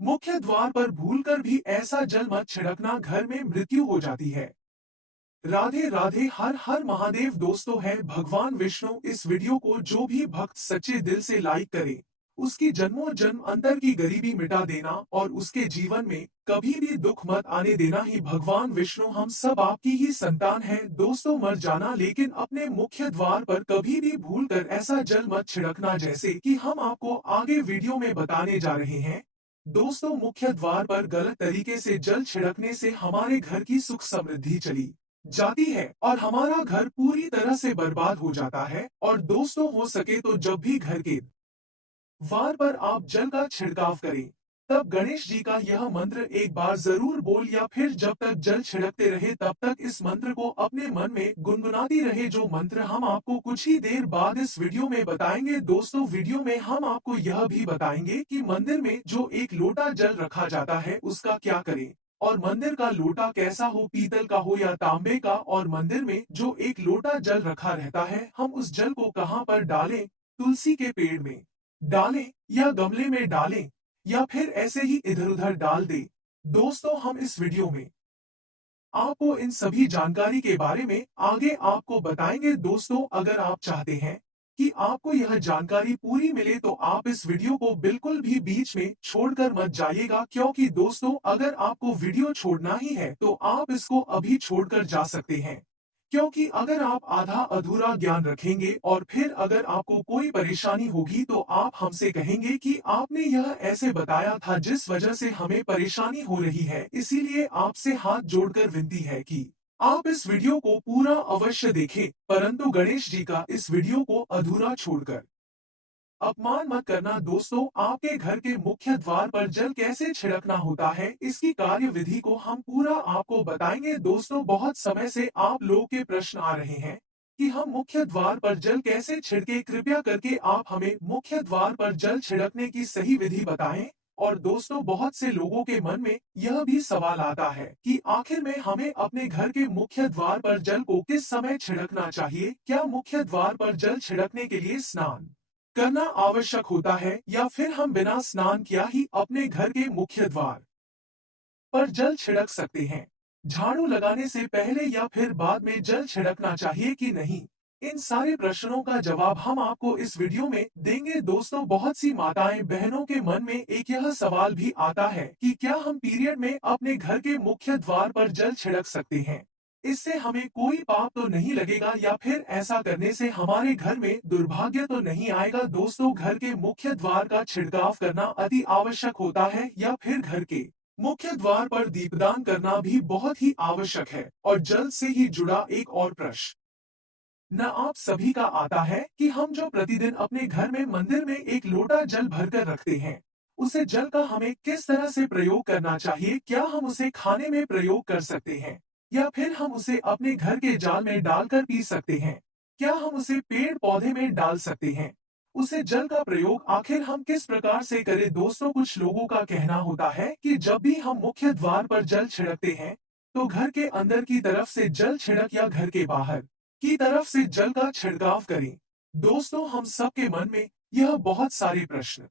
मुख्य द्वार पर भूलकर भी ऐसा जल मत छिड़कना, घर में मृत्यु हो जाती है। राधे राधे, हर हर महादेव। दोस्तों, है भगवान विष्णु। इस वीडियो को जो भी भक्त सच्चे दिल से लाइक करे, उसकी जन्मों जन्म अंतर की गरीबी मिटा देना और उसके जीवन में कभी भी दुख मत आने देना ही भगवान विष्णु। हम सब आपकी ही संतान हैं दोस्तों। मर जाना, लेकिन अपने मुख्य द्वार पर कभी भी भूल कर ऐसा जल मत छिड़कना, जैसे कि हम आपको आगे वीडियो में बताने जा रहे हैं। दोस्तों, मुख्य द्वार पर गलत तरीके से जल छिड़कने से हमारे घर की सुख समृद्धि चली जाती है और हमारा घर पूरी तरह से बर्बाद हो जाता है। और दोस्तों, हो सके तो जब भी घर के द्वार पर आप जल का छिड़काव करें, तब गणेश जी का यह मंत्र एक बार जरूर बोल, या फिर जब तक जल छिड़कते रहे तब तक इस मंत्र को अपने मन में गुनगुनाती रहे, जो मंत्र हम आपको कुछ ही देर बाद इस वीडियो में बताएंगे। दोस्तों, वीडियो में हम आपको यह भी बताएंगे कि मंदिर में जो एक लोटा जल रखा जाता है उसका क्या करें, और मंदिर का लोटा कैसा हो, पीतल का हो या तांबे का, और मंदिर में जो एक लोटा जल रखा रहता है हम उस जल को कहां पर डालें, तुलसी के पेड़ में डालें या गमले में डालें, या फिर ऐसे ही इधर उधर डाल दें। दोस्तों, हम इस वीडियो में आपको इन सभी जानकारी के बारे में आगे आपको बताएंगे। दोस्तों, अगर आप चाहते हैं कि आपको यह जानकारी पूरी मिले तो आप इस वीडियो को बिल्कुल भी बीच में छोड़कर मत जाइएगा, क्योंकि दोस्तों, अगर आपको वीडियो छोड़ना ही है तो आप इसको अभी छोड़कर जा सकते हैं। क्योंकि अगर आप आधा अधूरा ज्ञान रखेंगे और फिर अगर आपको कोई परेशानी होगी तो आप हमसे कहेंगे कि आपने यह ऐसे बताया था जिस वजह से हमें परेशानी हो रही है। इसीलिए आपसे हाथ जोड़कर विनती है कि आप इस वीडियो को पूरा अवश्य देखें, परंतु गणेश जी का इस वीडियो को अधूरा छोड़कर अपमान मत करना। दोस्तों, आपके घर के मुख्य द्वार पर जल कैसे छिड़कना होता है, इसकी कार्य विधि को हम पूरा आपको बताएंगे। दोस्तों, बहुत समय से आप लोगों के प्रश्न आ रहे हैं कि हम मुख्य द्वार पर जल कैसे छिड़के। कृपया करके आप हमें मुख्य द्वार पर जल छिड़कने की सही विधि बताएं। और दोस्तों, बहुत से लोगों के मन में यह भी सवाल आता है कि आखिर में हमें अपने घर के मुख्य द्वार पर जल को किस समय छिड़कना चाहिए। क्या मुख्य द्वार पर जल छिड़कने के लिए स्नान करना आवश्यक होता है, या फिर हम बिना स्नान किया ही अपने घर के मुख्य द्वार पर जल छिड़क सकते हैं। झाड़ू लगाने से पहले या फिर बाद में जल छिड़कना चाहिए कि नहीं, इन सारे प्रश्नों का जवाब हम आपको इस वीडियो में देंगे। दोस्तों, बहुत सी माताएं बहनों के मन में एक यह सवाल भी आता है कि क्या हम पीरियड में अपने घर के मुख्य द्वार पर जल छिड़क सकते हैं, इससे हमें कोई पाप तो नहीं लगेगा, या फिर ऐसा करने से हमारे घर में दुर्भाग्य तो नहीं आएगा। दोस्तों, घर के मुख्य द्वार का छिड़काव करना अति आवश्यक होता है, या फिर घर के मुख्य द्वार पर दीपदान करना भी बहुत ही आवश्यक है। और जल से ही जुड़ा एक और प्रश्न न आप सभी का आता है कि हम जो प्रतिदिन अपने घर में मंदिर में एक लोटा जल भरकर रखते हैं, उसे जल का हमें किस तरह से प्रयोग करना चाहिए। क्या हम उसे खाने में प्रयोग कर सकते हैं, या फिर हम उसे अपने घर के जाल में डालकर पी सकते हैं। क्या हम उसे पेड़ पौधे में डाल सकते हैं, उसे जल का प्रयोग आखिर हम किस प्रकार से करें। दोस्तों, कुछ लोगों का कहना होता है कि जब भी हम मुख्य द्वार पर जल छिड़कते हैं तो घर के अंदर की तरफ से जल छिड़क, या घर के बाहर की तरफ से जल का छिड़काव करें। दोस्तों, हम सबके मन में यह बहुत सारे प्रश्न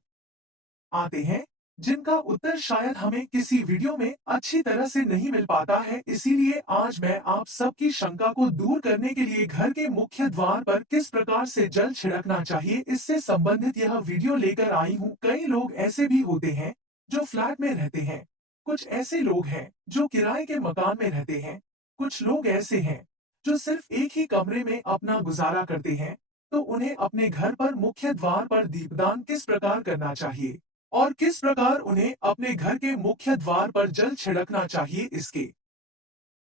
आते हैं जिनका उत्तर शायद हमें किसी वीडियो में अच्छी तरह से नहीं मिल पाता है। इसीलिए आज मैं आप सबकी शंका को दूर करने के लिए घर के मुख्य द्वार पर किस प्रकार से जल छिड़कना चाहिए, इससे संबंधित यह वीडियो लेकर आई हूँ। कई लोग ऐसे भी होते हैं जो फ्लैट में रहते हैं, कुछ ऐसे लोग हैं जो किराए के मकान में रहते हैं, कुछ लोग ऐसे हैं जो सिर्फ एक ही कमरे में अपना गुजारा करते हैं। तो उन्हें अपने घर पर मुख्य द्वार पर दीपदान किस प्रकार करना चाहिए, और किस प्रकार उन्हें अपने घर के मुख्य द्वार पर जल छिड़कना चाहिए, इसके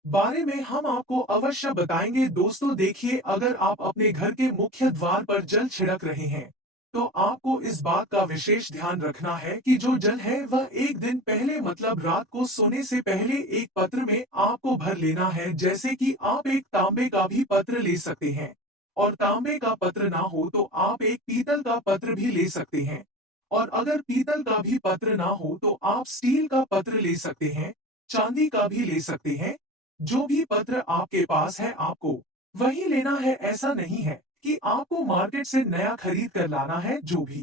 बारे में हम आपको अवश्य बताएंगे। दोस्तों, देखिए, अगर आप अपने घर के मुख्य द्वार पर जल छिड़क रहे हैं तो आपको इस बात का विशेष ध्यान रखना है कि जो जल है वह एक दिन पहले, मतलब रात को सोने से पहले एक पत्र में आपको भर लेना है। जैसे कि आप एक तांबे का भी पत्र ले सकते हैं, और तांबे का पत्र ना हो तो आप एक पीतल का पत्र भी ले सकते हैं, और अगर पीतल का भी पत्र ना हो तो आप स्टील का पत्र ले सकते हैं, चांदी का भी ले सकते हैं। जो भी पत्र आपके पास है आपको वही लेना है। ऐसा नहीं है कि आपको मार्केट से नया खरीद कर लाना है। जो भी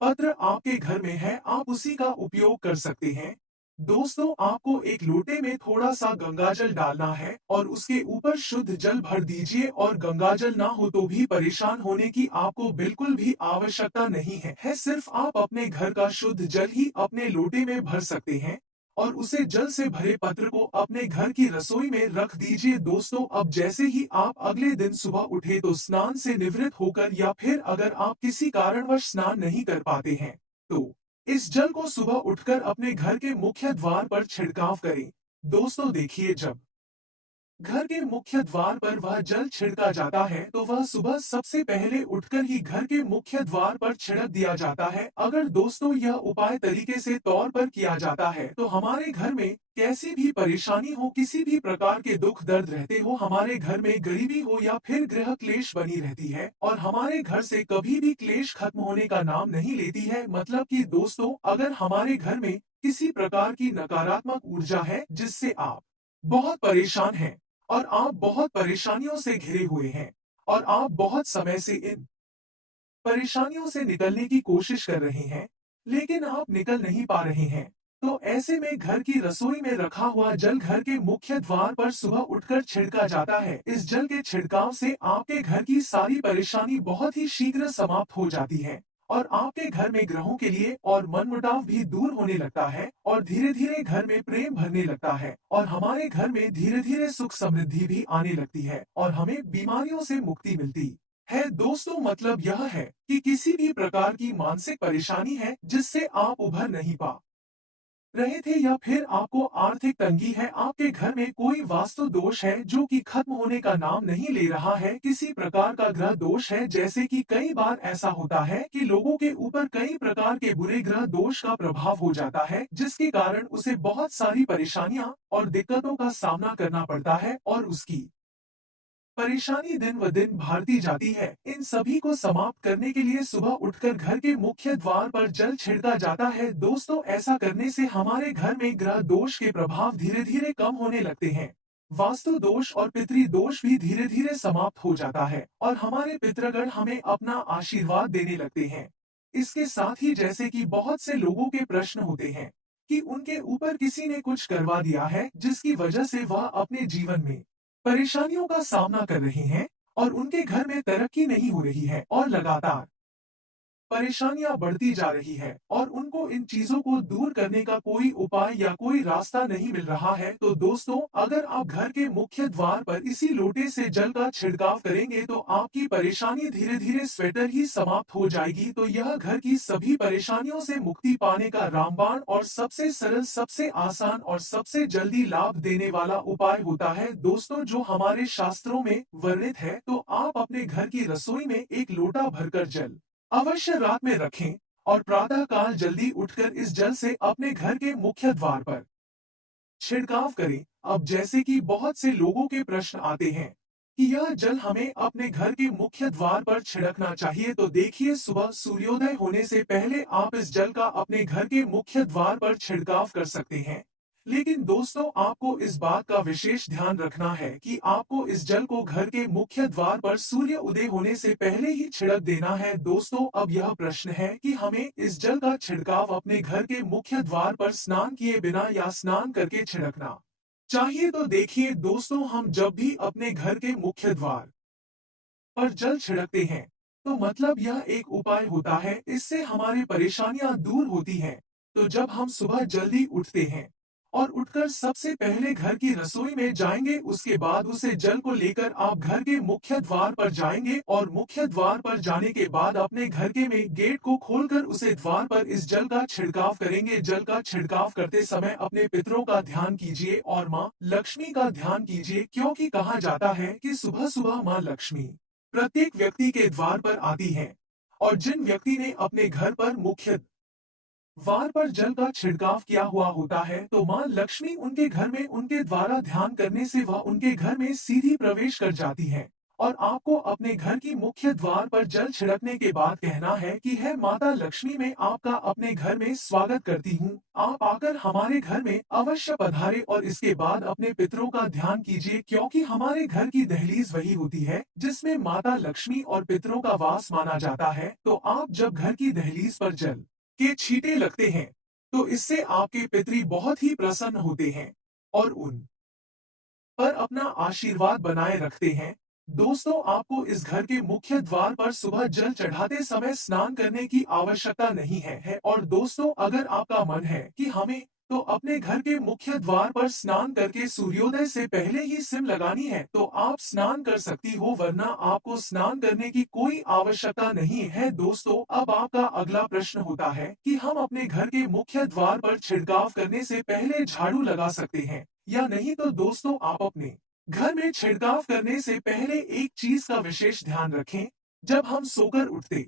पत्र आपके घर में है, आप उसी का उपयोग कर सकते हैं। दोस्तों, आपको एक लोटे में थोड़ा सा गंगाजल डालना है और उसके ऊपर शुद्ध जल भर दीजिए और गंगाजल ना हो तो भी परेशान होने की आपको बिल्कुल भी आवश्यकता नहीं है, सिर्फ आप अपने घर का शुद्ध जल ही अपने लोटे में भर सकते हैं और उसे जल से भरे पत्र को अपने घर की रसोई में रख दीजिए। दोस्तों, अब जैसे ही आप अगले दिन सुबह उठे तो स्नान से निवृत्त होकर या फिर अगर आप किसी कारणवश स्नान नहीं कर पाते हैं तो इस जल को सुबह उठकर अपने घर के मुख्य द्वार पर छिड़काव करें। दोस्तों देखिए, जब घर के मुख्य द्वार पर वह जल छिड़का जाता है तो वह सुबह सबसे पहले उठकर ही घर के मुख्य द्वार पर छिड़क दिया जाता है। अगर दोस्तों यह उपाय तरीके से तौर पर किया जाता है तो हमारे घर में कैसी भी परेशानी हो, किसी भी प्रकार के दुख दर्द रहते हो, हमारे घर में गरीबी हो या फिर गृह क्लेश बनी रहती है और हमारे घर से कभी भी क्लेश खत्म होने का नाम नहीं लेती है। मतलब कि दोस्तों, अगर हमारे घर में किसी प्रकार की नकारात्मक ऊर्जा है जिससे आप बहुत परेशान हैं और आप बहुत परेशानियों से घिरे हुए हैं और आप बहुत समय से इन परेशानियों से निकलने की कोशिश कर रहे हैं, लेकिन आप निकल नहीं पा रहे हैं। तो ऐसे में घर की रसोई में रखा हुआ जल घर के मुख्य द्वार पर सुबह उठकर छिड़का जाता है। इस जल के छिड़काव से आपके घर की सारी परेशानी बहुत ही शीघ्र समाप्त हो जाती है और आपके घर में ग्रहों के लिए और मनमुटाव भी दूर होने लगता है और धीरे धीरे घर में प्रेम भरने लगता है और हमारे घर में धीरे धीरे सुख समृद्धि भी आने लगती है और हमें बीमारियों से मुक्ति मिलती है। दोस्तों, मतलब यह है कि किसी भी प्रकार की मानसिक परेशानी है जिससे आप उभर नहीं पा रहे थे या फिर आपको आर्थिक तंगी है, आपके घर में कोई वास्तु दोष है जो कि खत्म होने का नाम नहीं ले रहा है, किसी प्रकार का ग्रह दोष है, जैसे कि कई बार ऐसा होता है कि लोगों के ऊपर कई प्रकार के बुरे ग्रह दोष का प्रभाव हो जाता है जिसके कारण उसे बहुत सारी परेशानियां और दिक्कतों का सामना करना पड़ता है और उसकी परेशानी दिन व दिन बढ़ती जाती है। इन सभी को समाप्त करने के लिए सुबह उठकर घर के मुख्य द्वार पर जल छिड़का जाता है। दोस्तों, ऐसा करने से हमारे घर में ग्रह दोष के प्रभाव धीरे धीरे कम होने लगते हैं। वास्तु दोष और पितृ दोष भी धीरे धीरे समाप्त हो जाता है और हमारे पितृगण हमें अपना आशीर्वाद देने लगते हैं। इसके साथ ही जैसे कि बहुत से लोगों के प्रश्न होते हैं कि उनके ऊपर किसी ने कुछ करवा दिया है जिसकी वजह से वह अपने जीवन में परेशानियों का सामना कर रहे हैं और उनके घर में तरक्की नहीं हो रही है और लगातार परेशानियां बढ़ती जा रही है और उनको इन चीजों को दूर करने का कोई उपाय या कोई रास्ता नहीं मिल रहा है। तो दोस्तों, अगर आप घर के मुख्य द्वार पर इसी लोटे से जल का छिड़काव करेंगे तो आपकी परेशानी धीरे धीरे स्वेटर ही समाप्त हो जाएगी। तो यह घर की सभी परेशानियों से मुक्ति पाने का रामबाण और सबसे सरल, सबसे आसान और सबसे जल्दी लाभ देने वाला उपाय होता है। दोस्तों, जो हमारे शास्त्रों में वर्णित है, तो आप अपने घर की रसोई में एक लोटा भरकर जल अवश्य रात में रखें और प्रातः काल जल्दी उठकर इस जल से अपने घर के मुख्य द्वार पर छिड़काव करें। अब जैसे कि बहुत से लोगों के प्रश्न आते हैं कि यह जल हमें अपने घर के मुख्य द्वार पर छिड़कना चाहिए, तो देखिए, सुबह सूर्योदय होने से पहले आप इस जल का अपने घर के मुख्य द्वार पर छिड़काव कर सकते हैं। लेकिन दोस्तों, आपको इस बात का विशेष ध्यान रखना है कि आपको इस जल को घर के मुख्य द्वार पर सूर्य उदय होने से पहले ही छिड़क देना है। दोस्तों, अब यह प्रश्न है कि हमें इस जल का छिड़काव अपने घर के मुख्य द्वार पर स्नान किए बिना या स्नान करके छिड़कना चाहिए। तो देखिए दोस्तों, हम जब भी अपने घर के मुख्य द्वार पर जल छिड़कते हैं तो मतलब यह एक उपाय होता है, इससे हमारी परेशानियां दूर होती हैं। तो जब हम सुबह जल्दी उठते हैं और उठकर सबसे पहले घर की रसोई में जाएंगे, उसके बाद उसे जल को लेकर आप घर के मुख्य द्वार पर जाएंगे और मुख्य द्वार पर जाने के बाद अपने घर के में गेट को खोलकर उसे द्वार पर इस जल का छिड़काव करेंगे। जल का छिड़काव करते समय अपने पितरों का ध्यान कीजिए और माँ लक्ष्मी का ध्यान कीजिए, क्योंकि कहा जाता है कि सुबह सुबह माँ लक्ष्मी प्रत्येक व्यक्ति के द्वार पर आती हैं और जिन व्यक्ति ने अपने घर पर मुख्य द्वार पर जल का छिड़काव किया हुआ होता है तो मां लक्ष्मी उनके घर में उनके द्वारा ध्यान करने से वह उनके घर में सीधी प्रवेश कर जाती है और आपको अपने घर की मुख्य द्वार पर जल छिड़कने के बाद कहना है कि है माता लक्ष्मी, मैं आपका अपने घर में स्वागत करती हूँ। आप आकर हमारे घर में अवश्य पधारे और इसके बाद अपने पितरों का ध्यान कीजिए, क्योंकि हमारे घर की दहलीज वही होती है जिसमें माता लक्ष्मी और पितरों का वास माना जाता है। तो आप जब घर की दहलीज पर जल के छींटे लगते हैं तो इससे आपके पितरी बहुत ही प्रसन्न होते हैं और उन पर अपना आशीर्वाद बनाए रखते हैं। दोस्तों, आपको इस घर के मुख्य द्वार पर सुबह जल चढ़ाते समय स्नान करने की आवश्यकता नहीं है। और दोस्तों, अगर आपका मन है कि हमें तो अपने घर के मुख्य द्वार पर स्नान करके सूर्योदय से पहले ही सिम लगानी है, तो आप स्नान कर सकती हो, वरना आपको स्नान करने की कोई आवश्यकता नहीं है। दोस्तों, अब आपका अगला प्रश्न होता है कि हम अपने घर के मुख्य द्वार पर छिड़काव करने से पहले झाड़ू लगा सकते हैं या नहीं। तो दोस्तों, आप अपने घर में छिड़काव करने से पहले एक चीज का विशेष ध्यान रखें। जब हम सोकर उठते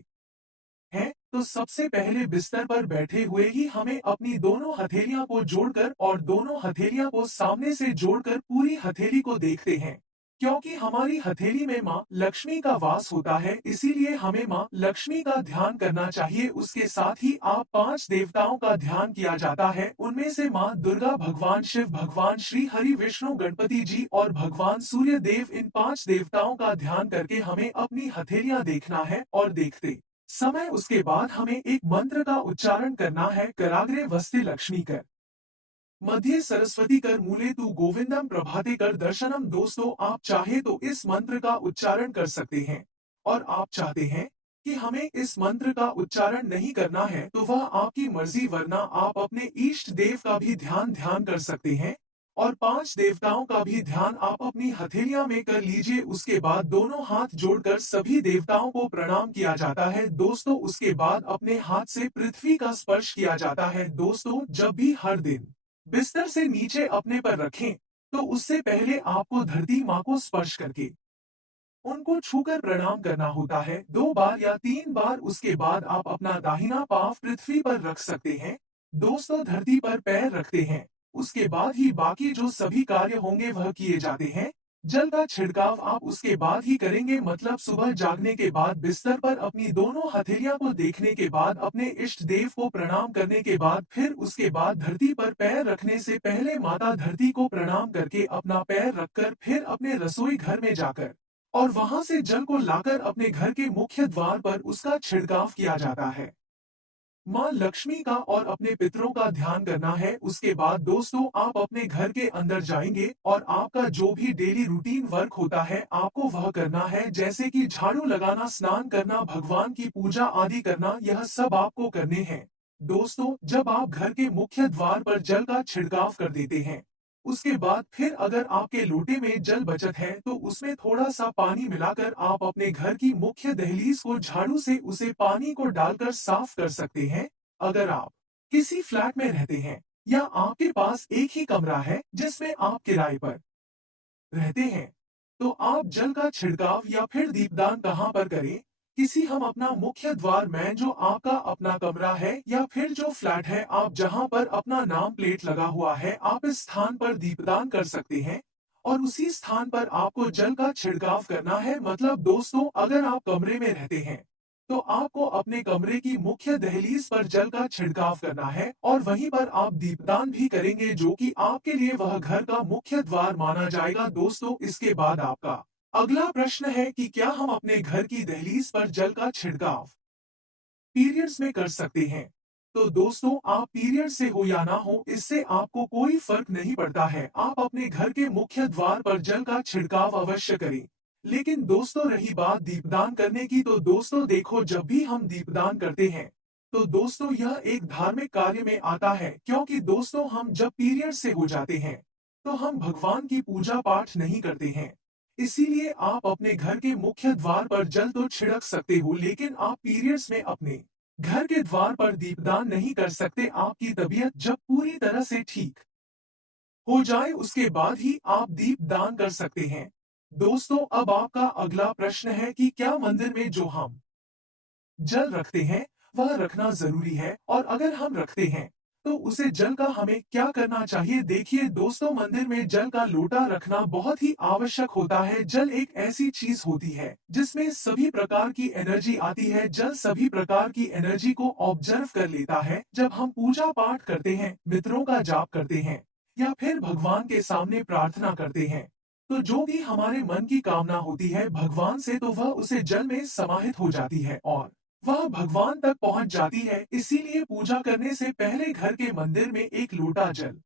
हैं तो सबसे पहले बिस्तर पर बैठे हुए ही हमें अपनी दोनों हथेलियां को जोड़कर और दोनों हथेलियां को सामने से जोड़कर पूरी हथेली को देखते हैं, क्योंकि हमारी हथेली में माँ लक्ष्मी का वास होता है, इसीलिए हमें माँ लक्ष्मी का ध्यान करना चाहिए। उसके साथ ही आप 5 देवताओं का ध्यान किया जाता है, उनमें से माँ दुर्गा, भगवान शिव, भगवान श्री हरि, विष्णु, गणपति जी और भगवान सूर्य देव। इन 5 देवताओं का ध्यान करके हमें अपनी हथेलियां देखना है और देखते समय उसके बाद हमें एक मंत्र का उच्चारण करना है। कराग्रे वस्ति लक्ष्मी कर, मध्य सरस्वती कर, मूले तू गोविंदम प्रभाते कर दर्शनम। दोस्तों, आप चाहे तो इस मंत्र का उच्चारण कर सकते हैं और आप चाहते हैं कि हमें इस मंत्र का उच्चारण नहीं करना है तो वह आपकी मर्जी, वरना आप अपने इष्ट देव का भी ध्यान ध्यान कर सकते हैं और 5 देवताओं का भी ध्यान आप अपनी हथेलियां में कर लीजिए। उसके बाद दोनों हाथ जोड़कर सभी देवताओं को प्रणाम किया जाता है। दोस्तों, उसके बाद अपने हाथ से पृथ्वी का स्पर्श किया जाता है। दोस्तों, जब भी हर दिन बिस्तर से नीचे अपने पर रखें तो उससे पहले आपको धरती माँ को स्पर्श करके उनको छूकर प्रणाम करना होता है 2 बार या 3 बार। उसके बाद आप अपना दाहिना पांव पृथ्वी पर रख सकते हैं। दोस्तों, धरती पर पैर रखते हैं, उसके बाद ही बाकी जो सभी कार्य होंगे वह किए जाते हैं। जल का छिड़काव आप उसके बाद ही करेंगे, मतलब सुबह जागने के बाद बिस्तर पर अपनी दोनों हथेलियां को देखने के बाद अपने इष्ट देव को प्रणाम करने के बाद फिर उसके बाद धरती पर पैर रखने से पहले माता धरती को प्रणाम करके अपना पैर रखकर फिर अपने रसोई घर में जाकर और वहां से जल को लाकर अपने घर के मुख्य द्वार पर उसका छिड़काव किया जाता है। माँ लक्ष्मी का और अपने पितरों का ध्यान करना है। उसके बाद दोस्तों, आप अपने घर के अंदर जाएंगे और आपका जो भी डेली रूटीन वर्क होता है आपको वह करना है, जैसे कि झाड़ू लगाना, स्नान करना, भगवान की पूजा आदि करना, यह सब आपको करने हैं। दोस्तों, जब आप घर के मुख्य द्वार पर जल का छिड़काव कर देते हैं उसके बाद फिर अगर आपके लोटे में जल बचत है तो उसमें थोड़ा सा पानी मिलाकर आप अपने घर की मुख्य दहलीज को झाड़ू से उसे पानी को डालकर साफ कर सकते हैं। अगर आप किसी फ्लैट में रहते हैं या आपके पास एक ही कमरा है जिसमें आप किराए पर रहते हैं, तो आप जल का छिड़काव या फिर दीपदान कहाँ पर करें? किसी हम अपना मुख्य द्वार में जो आपका अपना कमरा है या फिर जो फ्लैट है आप जहां पर अपना नाम प्लेट लगा हुआ है, आप इस स्थान पर दीपदान कर सकते हैं और उसी स्थान पर आपको जल का छिड़काव करना है। मतलब दोस्तों, अगर आप कमरे में रहते हैं तो आपको अपने कमरे की मुख्य दहलीज पर जल का छिड़काव करना है और वहीं पर आप दीपदान भी करेंगे, जो कि आपके लिए वह घर का मुख्य द्वार माना जाएगा। दोस्तों, इसके बाद आपका अगला प्रश्न है कि क्या हम अपने घर की दहलीज पर जल का छिड़काव पीरियड्स में कर सकते हैं? तो दोस्तों, आप पीरियड से हो या ना हो इससे आपको कोई फर्क नहीं पड़ता है, आप अपने घर के मुख्य द्वार पर जल का छिड़काव अवश्य करें। लेकिन दोस्तों, रही बात दीपदान करने की, तो दोस्तों देखो, जब भी हम दीपदान करते हैं तो दोस्तों यह एक धार्मिक कार्य में आता है, क्योंकि दोस्तों हम जब पीरियड से हो जाते हैं तो हम भगवान की पूजा पाठ नहीं करते हैं। इसीलिए आप अपने घर के मुख्य द्वार पर जल तो छिड़क सकते हो, लेकिन आप पीरियड्स में अपने घर के द्वार पर दीपदान नहीं कर सकते। आपकी तबीयत जब पूरी तरह से ठीक हो जाए उसके बाद ही आप दीप दान कर सकते हैं। दोस्तों, अब आपका अगला प्रश्न है कि क्या मंदिर में जो हम जल रखते हैं वह रखना जरूरी है, और अगर हम रखते हैं तो उसे जल का हमें क्या करना चाहिए? देखिए दोस्तों, मंदिर में जल का लोटा रखना बहुत ही आवश्यक होता है। जल एक ऐसी चीज होती है जिसमें सभी प्रकार की एनर्जी आती है। जल सभी प्रकार की एनर्जी को ऑब्जर्व कर लेता है। जब हम पूजा पाठ करते हैं, मित्रों का जाप करते हैं या फिर भगवान के सामने प्रार्थना करते हैं, तो जो भी हमारे मन की कामना होती है भगवान से, तो वह उसे जल में समाहित हो जाती है और वह भगवान तक पहुंच जाती है। इसीलिए पूजा करने से पहले घर के मंदिर में एक लोटा जल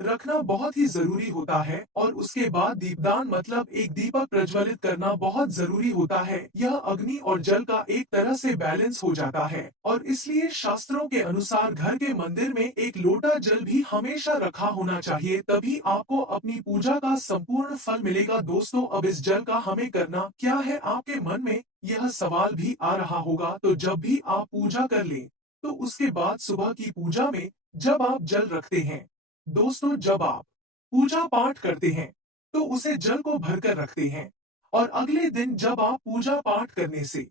रखना बहुत ही जरूरी होता है और उसके बाद दीपदान मतलब एक दीपक प्रज्वलित करना बहुत जरूरी होता है। यह अग्नि और जल का एक तरह से बैलेंस हो जाता है और इसलिए शास्त्रों के अनुसार घर के मंदिर में एक लोटा जल भी हमेशा रखा होना चाहिए, तभी आपको अपनी पूजा का संपूर्ण फल मिलेगा। दोस्तों, अब इस जल का हमें करना क्या है? आपके मन में यह सवाल भी आ रहा होगा। तो जब भी आप पूजा कर लें, तो उसके बाद सुबह की पूजा में जब आप जल रखते हैं, दोस्तों जब आप पूजा पाठ करते हैं, तो उसे जल को भरकर रखते हैं और अगले दिन जब आप पूजा पाठ करने से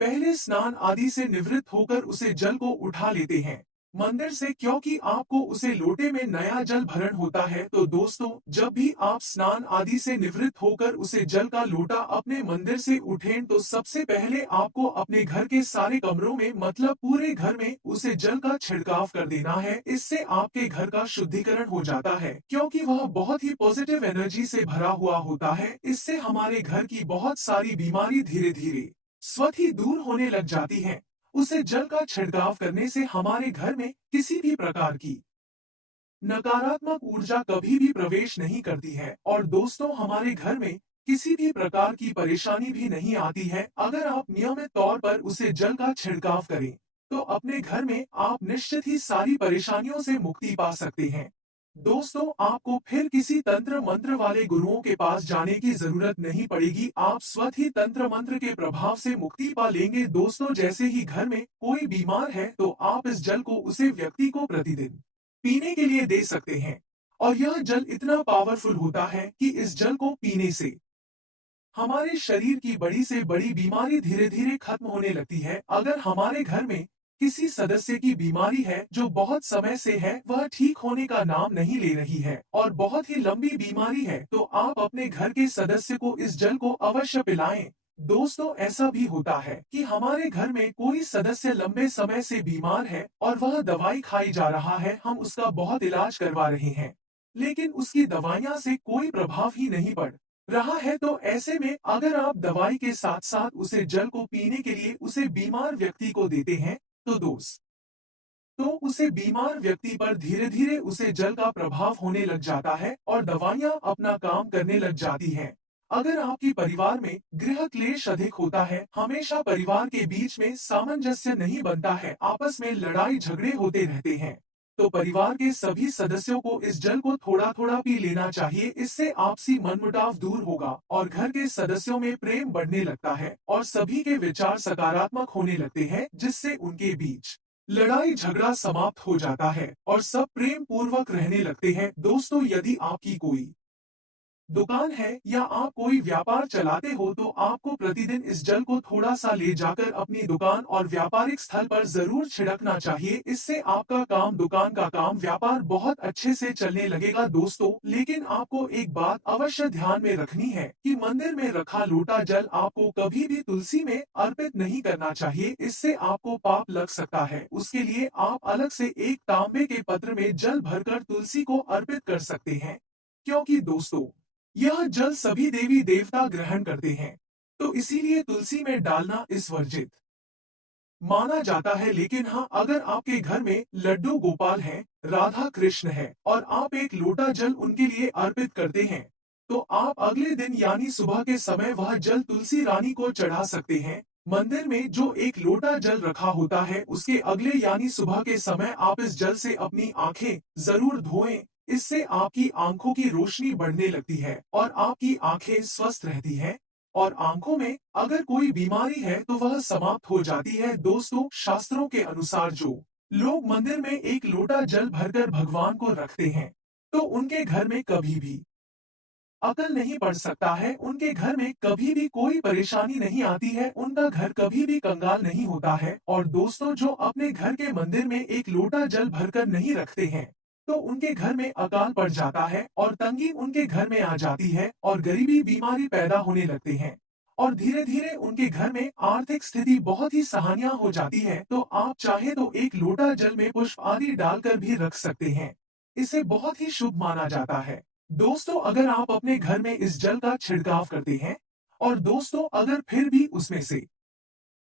पहले स्नान आदि से निवृत्त होकर उसे जल को उठा लेते हैं मंदिर से, क्योंकि आपको उसे लोटे में नया जल भरण होता है। तो दोस्तों, जब भी आप स्नान आदि से निवृत्त होकर उसे जल का लोटा अपने मंदिर से उठें, तो सबसे पहले आपको अपने घर के सारे कमरों में मतलब पूरे घर में उसे जल का छिड़काव कर देना है। इससे आपके घर का शुद्धिकरण हो जाता है, क्योंकि वह बहुत ही पॉजिटिव एनर्जी से भरा हुआ होता है। इससे हमारे घर की बहुत सारी बीमारी धीरे धीरे स्वतः ही दूर होने लग जाती हैं। उसे जल का छिड़काव करने से हमारे घर में किसी भी प्रकार की नकारात्मक ऊर्जा कभी भी प्रवेश नहीं करती है और दोस्तों, हमारे घर में किसी भी प्रकार की परेशानी भी नहीं आती है। अगर आप नियमित तौर पर उसे जल का छिड़काव करें, तो अपने घर में आप निश्चित ही सारी परेशानियों से मुक्ति पा सकते हैं। दोस्तों, आपको फिर किसी तंत्र मंत्र वाले गुरुओं के पास जाने की जरूरत नहीं पड़ेगी। आप स्वतः ही तंत्र मंत्र के प्रभाव से मुक्ति पा लेंगे। दोस्तों, जैसे ही घर में कोई बीमार है, तो आप इस जल को उसे व्यक्ति को प्रतिदिन पीने के लिए दे सकते हैं और यह जल इतना पावरफुल होता है कि इस जल को पीने से हमारे शरीर की बड़ी से बड़ी बीमारी धीरे धीरे खत्म होने लगती है। अगर हमारे घर में किसी सदस्य की बीमारी है जो बहुत समय से है, वह ठीक होने का नाम नहीं ले रही है और बहुत ही लंबी बीमारी है, तो आप अपने घर के सदस्य को इस जल को अवश्य पिलाएं। दोस्तों, ऐसा भी होता है कि हमारे घर में कोई सदस्य लंबे समय से बीमार है और वह दवाई खाई जा रहा है, हम उसका बहुत इलाज करवा रहे हैं, लेकिन उसकी दवाइयां से कोई प्रभाव ही नहीं पड़ रहा है। तो ऐसे में अगर आप दवाई के साथ साथ उसे जल को पीने के लिए उसे बीमार व्यक्ति को देते हैं, तो तो उसे बीमार व्यक्ति पर धीरे धीरे उसे जल का प्रभाव होने लग जाता है और दवाइयां अपना काम करने लग जाती हैं। अगर आपके परिवार में गृह क्लेश अधिक होता है, हमेशा परिवार के बीच में सामंजस्य नहीं बनता है, आपस में लड़ाई झगड़े होते रहते हैं, तो परिवार के सभी सदस्यों को इस जल को थोड़ा थोड़ा पी लेना चाहिए। इससे आपसी मनमुटाव दूर होगा और घर के सदस्यों में प्रेम बढ़ने लगता है और सभी के विचार सकारात्मक होने लगते हैं, जिससे उनके बीच लड़ाई झगड़ा समाप्त हो जाता है और सब प्रेम पूर्वक रहने लगते हैं। दोस्तों, यदि आपकी कोई दुकान है या आप कोई व्यापार चलाते हो, तो आपको प्रतिदिन इस जल को थोड़ा सा ले जाकर अपनी दुकान और व्यापारिक स्थल पर जरूर छिड़कना चाहिए। इससे आपका काम, दुकान का काम, व्यापार बहुत अच्छे से चलने लगेगा। दोस्तों, लेकिन आपको एक बात अवश्य ध्यान में रखनी है कि मंदिर में रखा लोटा जल आपको कभी भी तुलसी में अर्पित नहीं करना चाहिए, इससे आपको पाप लग सकता है। उसके लिए आप अलग से एक तांबे के पत्र में जल भरकर तुलसी को अर्पित कर सकते हैं, क्योंकि दोस्तों, यह जल सभी देवी देवता ग्रहण करते हैं, तो इसीलिए तुलसी में डालना इस वर्जित माना जाता है। लेकिन हाँ, अगर आपके घर में लड्डू गोपाल हैं, राधा कृष्ण है और आप एक लोटा जल उनके लिए अर्पित करते हैं, तो आप अगले दिन यानी सुबह के समय वह जल तुलसी रानी को चढ़ा सकते हैं। मंदिर में जो एक लोटा जल रखा होता है, उसके अगले यानी सुबह के समय आप इस जल से अपनी आंखें जरूर धोएं। इससे आपकी आंखों की रोशनी बढ़ने लगती है और आपकी आंखें स्वस्थ रहती हैं और आंखों में अगर कोई बीमारी है तो वह समाप्त हो जाती है। दोस्तों, शास्त्रों के अनुसार जो लोग मंदिर में एक लोटा जल भरकर भगवान को रखते हैं, तो उनके घर में कभी भी अकल नहीं पढ़ सकता है, उनके घर में कभी भी कोई परेशानी नहीं आती है, उनका घर कभी भी कंगाल नहीं होता है। और दोस्तों, जो अपने घर के मंदिर में एक लोटा जल भरकर नहीं रखते हैं, तो उनके घर में अकाल पड़ जाता है और तंगी उनके घर में आ जाती है और गरीबी बीमारी पैदा होने लगते हैं। और धीरे धीरे उनके घर में आर्थिक स्थिति बहुत ही सहानिया हो जाती है। तो आप चाहे तो एक लोटा जल में पुष्प आदि डालकर भी रख सकते हैं। इसे बहुत ही शुभ माना जाता है। दोस्तों, अगर आप अपने घर में इस जल का छिड़काव करते हैं और दोस्तों अगर फिर भी उसमें से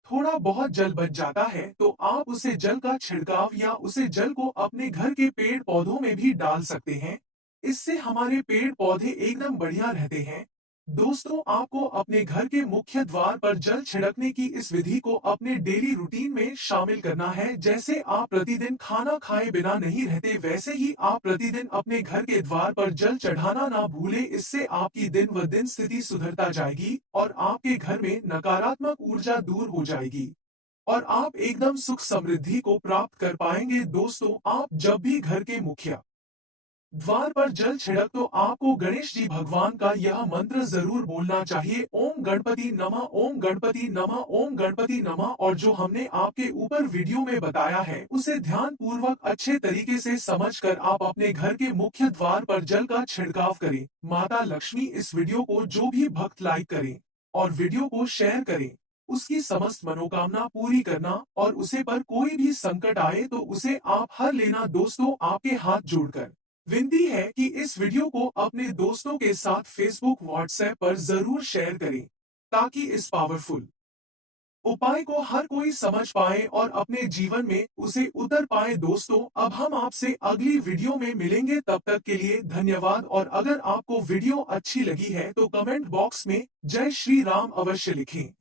थोड़ा बहुत जल बच जाता है, तो आप उसे जल का छिड़काव या उसे जल को अपने घर के पेड़ पौधों में भी डाल सकते हैं। इससे हमारे पेड़ पौधे एकदम बढ़िया रहते हैं। दोस्तों, आपको अपने घर के मुख्य द्वार पर जल छिड़कने की इस विधि को अपने डेली रूटीन में शामिल करना है। जैसे आप प्रतिदिन खाना खाए बिना नहीं रहते, वैसे ही आप प्रतिदिन अपने घर के द्वार पर जल चढ़ाना ना भूले। इससे आपकी दिन व दिन स्थिति सुधरता जाएगी और आपके घर में नकारात्मक ऊर्जा दूर हो जाएगी और आप एकदम सुख समृद्धि को प्राप्त कर पाएंगे। दोस्तों, आप जब भी घर के मुख्य द्वार पर जल छिड़क, तो आपको गणेश जी भगवान का यह मंत्र जरूर बोलना चाहिए, ओम गणपति नमः, ओम गणपति नमः, ओम गणपति नमः। और जो हमने आपके ऊपर वीडियो में बताया है, उसे ध्यान पूर्वक अच्छे तरीके से समझकर आप अपने घर के मुख्य द्वार पर जल का छिड़काव करें। माता लक्ष्मी इस वीडियो को जो भी भक्त लाइक करें और वीडियो को शेयर करें, उसकी समस्त मनोकामना पूरी करना और उसे पर कोई भी संकट आए तो उसे आप हर लेना। दोस्तों, आपके हाथ जोड़कर विनती है कि इस वीडियो को अपने दोस्तों के साथ फेसबुक व्हाट्सएप पर जरूर शेयर करें, ताकि इस पावरफुल उपाय को हर कोई समझ पाए और अपने जीवन में उसे उतर पाए। दोस्तों, अब हम आपसे अगली वीडियो में मिलेंगे, तब तक के लिए धन्यवाद। और अगर आपको वीडियो अच्छी लगी है तो कमेंट बॉक्स में जय श्री राम अवश्य लिखें।